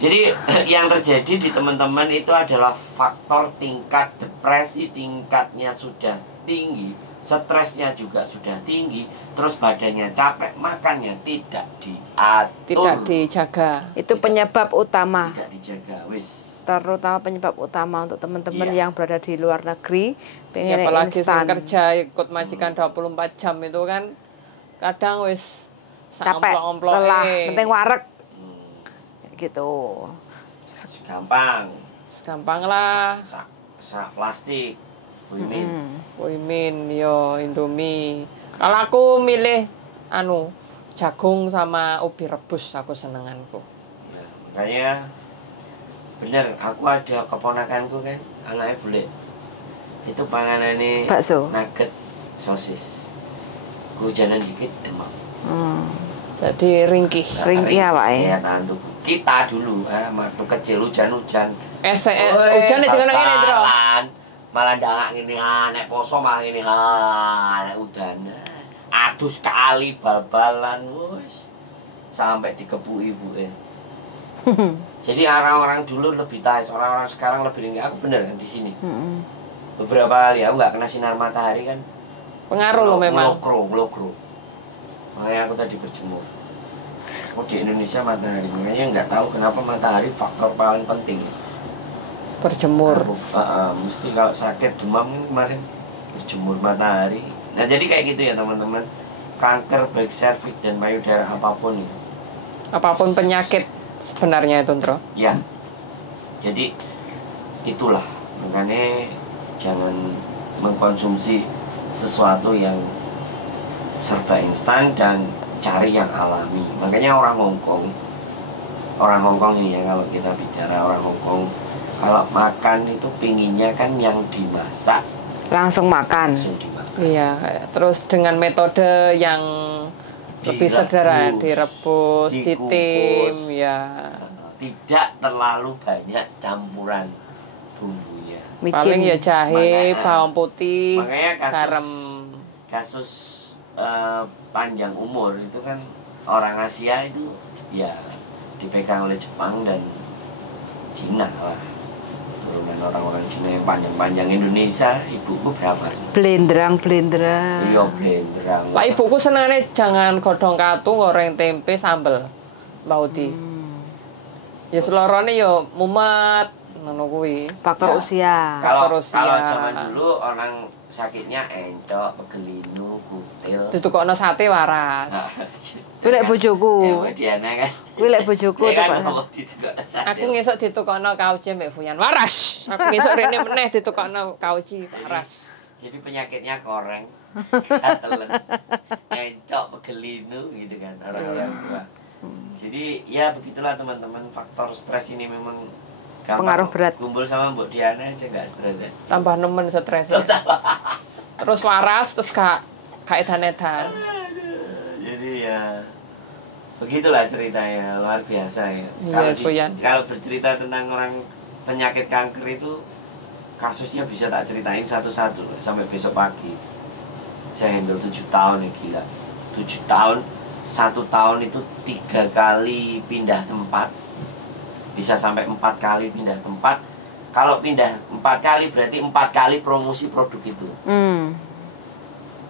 Jadi yang terjadi di teman-teman itu adalah faktor tingkat depresi tingkatnya sudah tinggi, stresnya juga sudah tinggi, terus badannya capek, makannya tidak diatur, tidak dijaga. Itu penyebab utama. Tidak dijaga, wis. Terutama penyebab utama untuk teman-teman yang berada di luar negeri, pengen apalagi instan. Kerja ikut majikan 24 jam itu kan kadang wis capek, lelah, penting wareg. Gitu. Gampang. Gampang lah. Sak plastik. Boimin, yo Indomie. Kalau aku milih jagung sama ubi rebus aku senenganku. Ya, makanya Bener, aku ada keponakanku kan, anaknya bule. Itu panganannya bakso. nugget, sosis. Kehujanan dikit demam. Jadi ringkih. Ringkih awake. Ya tahan tubuh. Kita dulu, waktu kecil hujan-hujan. Hujan itu kan ngene, Tro. Malah ndak ngene nek poso malah ngene nek udan. Aduh sekali bal-balan wis sampai dikepu ibuke. Jadi orang-orang dulu lebih tahan, orang-orang sekarang lebih ringkih. Aku bener kan di sini. Beberapa kali aku nggak kena sinar matahari kan. Pengaruh loh memang. Ngelokro. Makanya aku tadi berjemur. Oh, di Indonesia matahari, makanya nggak tahu kenapa matahari faktor paling penting. Berjemur. Mesti kalau sakit demam kemarin berjemur matahari. Nah jadi kayak gitu ya teman-teman. Kanker baik serviks dan payudara apapun ya. Apapun penyakit sebenarnya itu, Tro. Ya. Jadi itulah makanya jangan mengkonsumsi sesuatu yang serba instan dan cari yang alami. Makanya orang Hongkong ini ya, kalau kita bicara orang Hongkong, kalau makan itu pinginnya kan yang dimasak Langsung makan. langsung dimakan. Iya, terus dengan metode yang lebih sederhana, direbus, dikukus, ditim, ya. Tidak terlalu banyak campuran bumbunya. Paling ya jahe, Makanya- bawang putih, Makanya garam. kasus panjang umur itu kan orang Asia itu ya dipegang oleh Jepang dan Cina lah, turunan orang-orang Cina yang panjang-panjang. Indonesia ibuku berapa? Blendrang. Iya blenderang. Lah ibuku senane jangan godhong katu, goreng tempe, sambel. Mbak Uti. Ya selorone yo mumet ngono kuwi. Faktor Ya. usia. Kalau usia. zaman dulu orang sakitnya encok, pegelinu, kutil. Ditukokno sate waras. Kuwi lek bojoku. Diana kan. Kuwi lek bojoku Ya tukokno. kan mau ditukokno sate. Aku ngesuk ditukokno kauci mbek Fuyan waras. Aku ngesuk rene meneh ditukokno kauci waras. Jadi penyakitnya koreng, katelen, encok, pegelinu gitu kan orang-orang tua. Jadi ya begitulah teman-teman, faktor stres ini memang gampang Pengaruh berat. kumpul sama Mbok Diana aja nggak stres ya. Tambah nemen stres. Terus waras terus gak edan-edan. Jadi ya begitulah ceritanya, luar biasa ya. Iya, Fuyan. Kalau bercerita tentang orang penyakit kanker itu kasusnya bisa tak ceritain satu-satu sampai besok pagi. Saya handle 7 tahun ya, gila. 7 tahun, 1 tahun itu 3 kali pindah tempat. Bisa sampai 4 kali pindah tempat. Kalau pindah 4 kali berarti 4 kali promosi produk itu.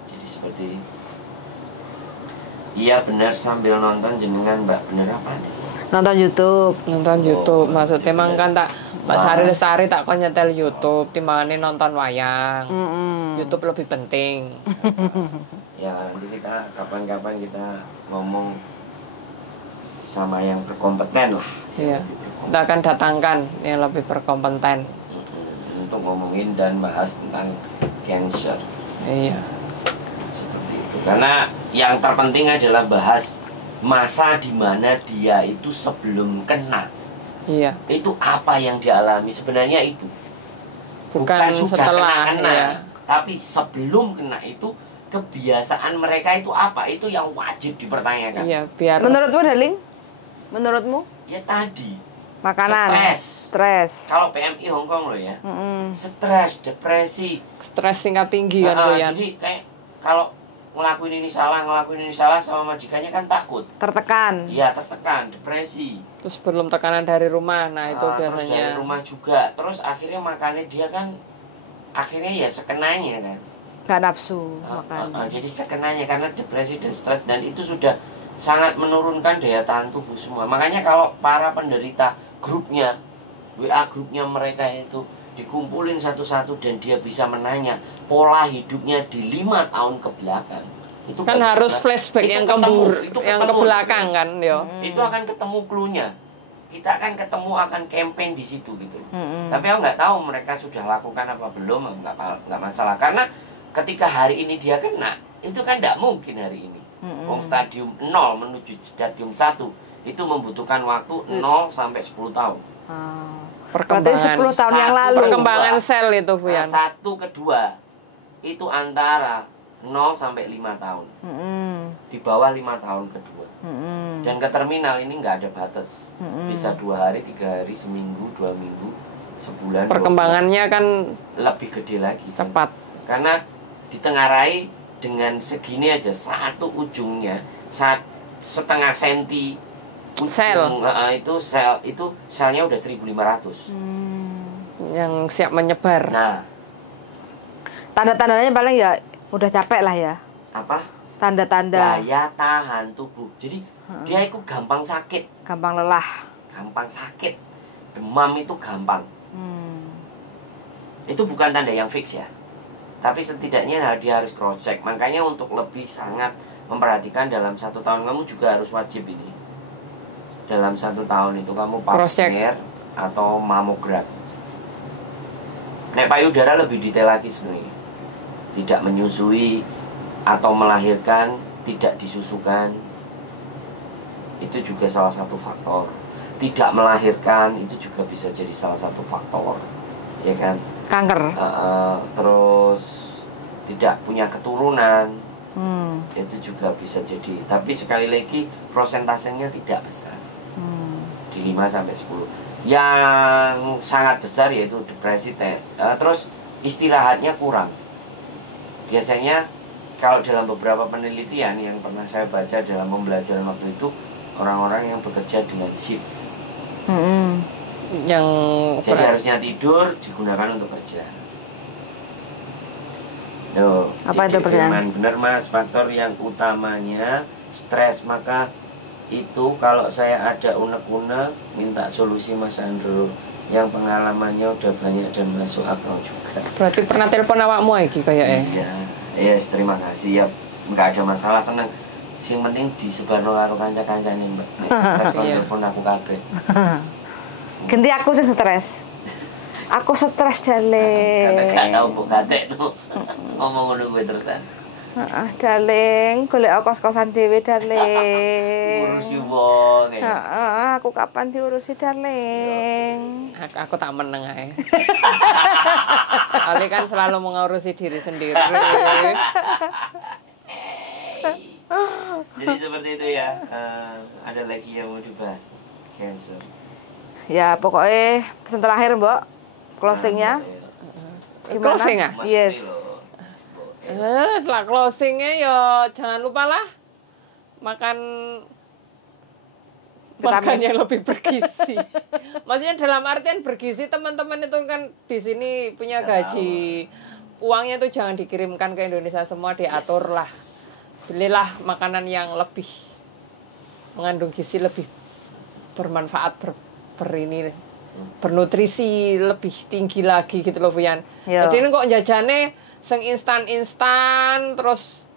Jadi seperti iya benar sambil nonton jenengan Mbak, bener apa nih? Nonton YouTube. Nonton YouTube maksudnya emang kan tak Mbak Wah. Sari Lestari tak kon nyetel YouTube timbangane nonton wayang. Mm-mm. YouTube lebih penting. Ya nanti kita kapan-kapan kita ngomong sama yang berkompeten lah. Iya. Kita akan datangkan yang lebih berkompeten. Untuk ngomongin dan bahas tentang cancer Iya. seperti itu. Karena yang terpenting adalah bahas masa di mana dia itu sebelum kena. Iya. Itu apa yang dialami sebenarnya itu. Bukan sudah setelah, kena, ya. tapi sebelum kena itu kebiasaan mereka itu apa? Itu yang wajib dipertanyakan. Iya, biar Menurutmu, Darling? Menurutmu? Ya tadi Makanan. Stres. kalau PMI Hongkong loh ya, Mm-mm. stres, depresi. stres tingkat tinggi kan Nah, Fuyan. jadi kayak kalau ngelakuin ini salah sama majikannya kan takut. Tertekan. Iya tertekan, depresi. Terus belum tekanan dari rumah. Nah, itu Terus dari biasanya rumah juga. Terus akhirnya makannya dia kan akhirnya ya sekenanya kan. Gak nafsu makan. Jadi sekenanya karena depresi dan stres, dan itu sudah sangat menurunkan daya tahan tubuh semua. Makanya kalau para penderita grupnya, WA grupnya mereka itu dikumpulin satu-satu dan dia bisa menanya pola hidupnya di 5 tahun ke belakang. Itu kan harus flashback itu yang ketemu, yang ke ketemu. belakang kan, yo. Itu akan ketemu clue-nya. Kita akan ketemu akan campaign di situ gitu. Mm-mm. Tapi aku nggak tahu mereka sudah lakukan apa belum, nggak masalah. Karena ketika hari ini dia kena, itu kan nggak mungkin hari ini. Wong stadium 0 menuju stadium 1 itu membutuhkan waktu 0 sampai 10 tahun. Ah. Berarti 10 tahun yang lalu. Perkembangan sel itu, Bu Yan. 1 ke 2 itu antara 0 sampai 5 tahun. Di bawah 5 tahun kedua. Dan ke terminal ini nggak ada batas. Bisa 2 hari, 3 hari, seminggu, 2 minggu, sebulan. Perkembangannya kan lebih gede lagi. cepat. Karena ditengarai dengan segini aja, satu ujungnya setengah senti ujung, Sel. itu selnya udah 1500. Yang siap menyebar. Nah, Tanda-tandanya paling ya udah capek lah ya. apa? Tanda-tanda Daya tahan tubuh. Jadi dia itu gampang sakit, gampang lelah. gampang sakit. Demam itu gampang. Itu bukan tanda yang fix ya. Tapi setidaknya dia harus cross check. Makanya untuk lebih sangat memperhatikan dalam 1 tahun kamu juga harus wajib ini. Dalam 1 tahun itu kamu pap Cross check. smear atau mamogram. Nek payudara lebih detail lagi sebenarnya. Tidak menyusui atau melahirkan, tidak disusukan. Itu juga salah satu faktor. Tidak melahirkan itu juga bisa jadi salah satu faktor. Ya kan? Kanker. Terus tidak punya keturunan, itu juga bisa jadi. Tapi sekali lagi prosentasenya tidak besar, di 5-10. Yang sangat besar yaitu depresi. Terus istirahatnya kurang. Biasanya kalau dalam beberapa penelitian yang pernah saya baca dalam pembelajaran waktu itu, orang-orang yang bekerja dengan shift, Yang jadi harusnya tidur digunakan untuk kerja. Tuh, Apa itu Firman? Benar Mas, faktor yang utamanya stres. Maka itu kalau saya ada unek-unek, minta solusi Mas Andro yang pengalamannya udah banyak dan masuk akal juga. berarti pernah telepon awakmu iki kayaknya. Iya, yes, terima kasih ya. Nggak ada masalah, seneng. Yang penting disebarno karo kanca-kancane, Mbak. Terus Iya. telepon aku kabeh. Ganti aku sih stres. Aku stres jale. Karena gak tau mbok gatek tuh. Ngomong ngono kuwi terusan. Darling, golek kos-kosan dhewe, darling. Ngurusi wong ya. Aku kapan diurusi, darling? Aku tak meneng ae. Soalnya kan selalu mengurusi diri sendiri. Jadi seperti itu ya. Ada lagi yang mau dibahas? Cancer. Ya, pokoknya pesan terakhir, Mbok. Closingnya. Gimana? Closing ah? Mas Yes. Pri loh. Setelah closingnya ya jangan lupa lah makan Vitamin. yang lebih bergizi. Maksudnya dalam artian bergizi, teman-teman itu kan di sini punya gaji. Uangnya itu jangan dikirimkan ke Indonesia semua, diatur lah. Belilah makanan yang lebih mengandung gizi, lebih bermanfaat, bernutrisi lebih tinggi lagi gitu loh, Buyan. Iya. Jadi ini kok jajane sing instan terus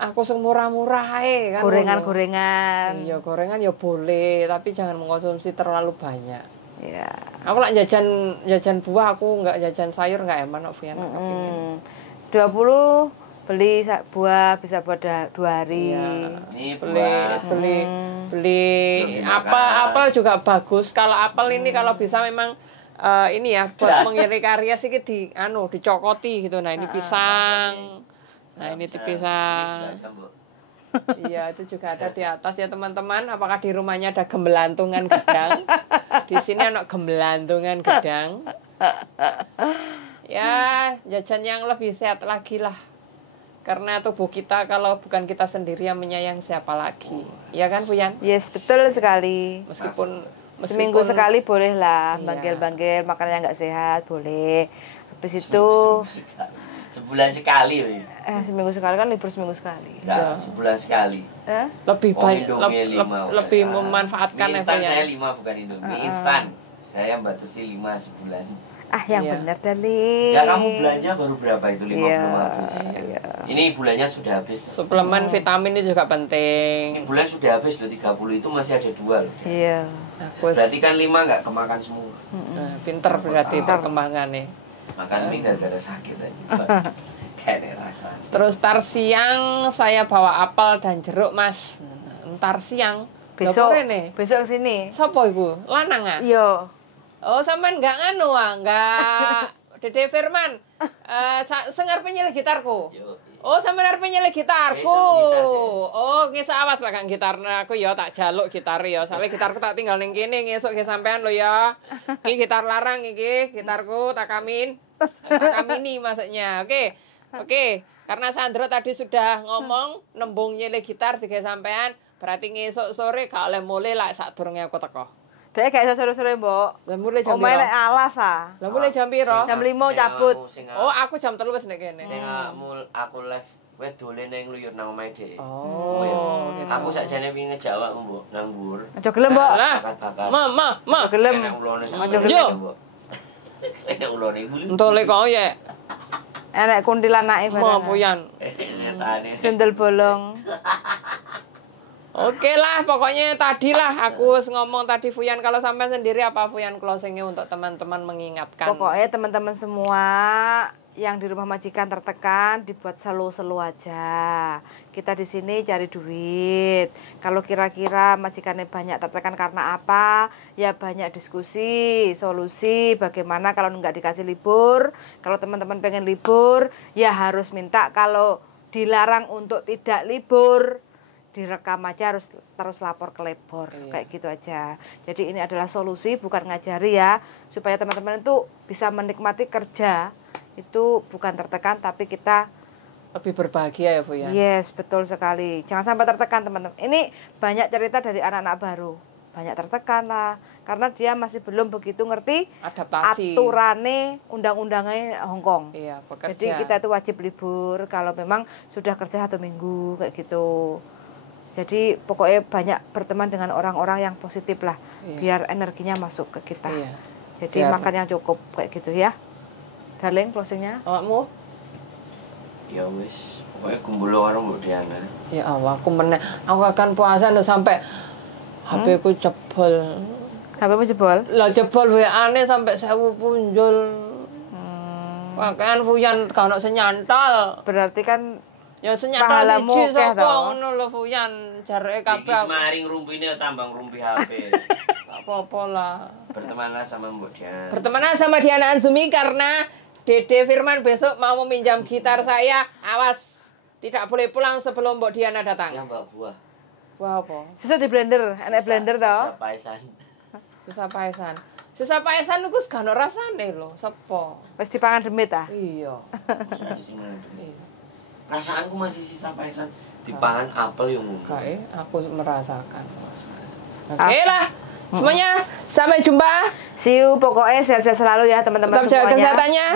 aku sing murah-murah ae kan. Gorengan-gorengan. Iya, gorengan ya boleh, tapi jangan mengkonsumsi terlalu banyak. Ya. Aku lah jajan buah, aku nggak jajan sayur nggak eman kok, Buyan. 20 beli buah bisa buat 2 hari. Ini beli buat beli Belum apel juga bagus. Kalau apel ini kalau bisa memang ini ya buat mengiring karya sih dicokoti gitu. Nah ini pisang, nah ini pisang. Iya, itu juga ada di atas ya teman-teman. Apakah di rumahnya ada gembelantungan gedang? Di sini ada gembelantungan gedang. Ya, jajan yang lebih sehat lagi lah. Karena tubuh kita kalau bukan kita sendiri yang menyayang, siapa lagi? Ya kan, Bu Yan? Yes, betul sekali. Meskipun Seminggu sekali boleh lah, Iya. banggil-banggil makanan yang nggak sehat, boleh. Habis itu sebulan sekali. seminggu sekali kan libur seminggu sekali. Enggak, sebulan sekali. lebih Oh, baik Indomie 5. lebih memanfaatkan Mie ya, Bu instan Yan. saya 5 bukan Indomie. Mie instan. Saya batasi 5 sebulan. Yang Iya. benar, darling. Ya kamu belanja baru berapa itu 50 Iya, habis. iya. Ini bulannya sudah habis. Suplemen vitamin itu juga penting. Ini bulan sudah habis loh, 30 itu masih ada 2 loh. Iya. Bagus. Berarti kan 5 nggak kemakan semua. Nah, pinter berarti perkembangannya. Makan mie gara-gara sakit aja. Kayak rasa. Terus tar siang saya bawa apel dan jeruk, Mas. Ntar siang. Besok Lho, kok rene? besok sini. Sopo ibu? Lanang ah? Iya. Oh, sampean enggak nganu enggak Dede Firman. Sengar penyelih gitarku. Yo. Oh, sampean arep nyelih gitarku. Oh, ngesuk awas lah kang gitarnya aku ya tak jaluk gitar ya. Soalnya gitarku tak tinggal ning kene ngesuk ke sampean lho ya. Iki gitar larang iki, gitarku tak kamin. Tak kamini maksudnya. Oke. Oke. Karena Sandro tadi sudah ngomong nembung nyelih gitar digawe sampean, berarti ngesuk sore gak oleh mulai lak sadurunge aku teko. Dek gak iso sore-sore, Mbok. Lah mulai jam Omae piro? lek alas ah. Lah mulai jam piro? Jam 5 cabut. Oh, aku jam 3 wis nek kene. Sing aku live wis dolen ning luyur nang omahe dhek. Oh, gitu. Aku sakjane wingi ngejawab Mbok nang mbur. Aja gelem, Mbok. Lah, Bakat-bakat. Ma. Aja gelem. Enak ulone Aja sama gelem. Yo. Mbok. Enak ulone bulu. Entole kok ya. Enek kuntilanake Ma barang. Fuyan. Nyatane. Sundel bolong. Oke lah, pokoknya tadi lah aku ngomong tadi Fuyan, kalau sampai sendiri apa Fuyan closingnya untuk teman-teman mengingatkan? Pokoknya teman-teman semua yang di rumah majikan tertekan dibuat selu-selu aja. Kita di sini cari duit. Kalau kira-kira majikannya banyak tertekan karena apa? Ya banyak diskusi, solusi bagaimana kalau nggak dikasih libur. Kalau teman-teman pengen libur, ya harus minta. Kalau dilarang untuk tidak libur, direkam aja, harus terus lapor ke labor. Kayak gitu aja. Jadi ini adalah solusi, bukan ngajari ya, supaya teman-teman itu bisa menikmati kerja itu bukan tertekan, tapi kita Lebih berbahagia ya Fuyan? yes, betul sekali. Jangan sampai tertekan teman-teman. Ini banyak cerita dari anak-anak baru, banyak tertekan lah karena dia masih belum begitu ngerti Adaptasi. aturannya undang-undangnya Hongkong. Iya, bekerja. Jadi kita itu wajib libur kalau memang sudah kerja 1 minggu kayak gitu. Jadi pokoknya banyak berteman dengan orang-orang yang positif lah, biar energinya masuk ke kita. Iya. Jadi makan yang cukup kayak gitu ya. Darling, closingnya? Awakmu? Ya wis, pokoknya kumpul karo Mbok Diana. Ya Allah, aku akan puasa nih sampai HP ku jebol. HP-mu jebol? Lah jebol WA-ne sampai 1000 punjul. Kan Fuyan gak ono sing nyantol. Berarti kan Ya senyantol pahalamu siji akeh sapa to. ngono lho Fuyan, jareke Iki kabeh. semaring rumpine tambang rumpi HP. Gak apa-apa lah. Bertemanlah sama Mbok Diana. Berteman sama Diana Anzumi karena Dede Firman besok mau meminjam gitar saya. Awas, tidak boleh pulang sebelum Mbok Diana datang. Ya Mbak Buah. Wah apa? sisa di blender, enak blender toh. Sisa paesan. Sisa paesan. Sisa paesan niku gak ono rasane lho, sepo. Wis dipangan demit ah. Iya. Maksudnya di sini. Perasaanku masih sisa paesan. Dipangan apel yang mungkin. Kae aku merasakan. Oke lah. Semuanya sampai jumpa. See you, pokoknya sehat-sehat selalu ya teman-teman Tetap jaga semuanya. kesehatannya,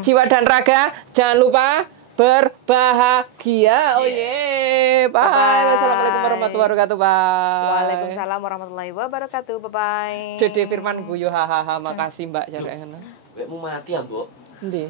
jiwa dan raga. Jangan lupa berbahagia. Oh yeah. Bye. Bye. Assalamualaikum warahmatullahi wabarakatuh. Bye. Waalaikumsalam warahmatullahi wabarakatuh. Bye-bye. Dede Firman guyu hahaha. Makasih Mbak jarek ngono. Wekmu mati ya, Mbok. Endi?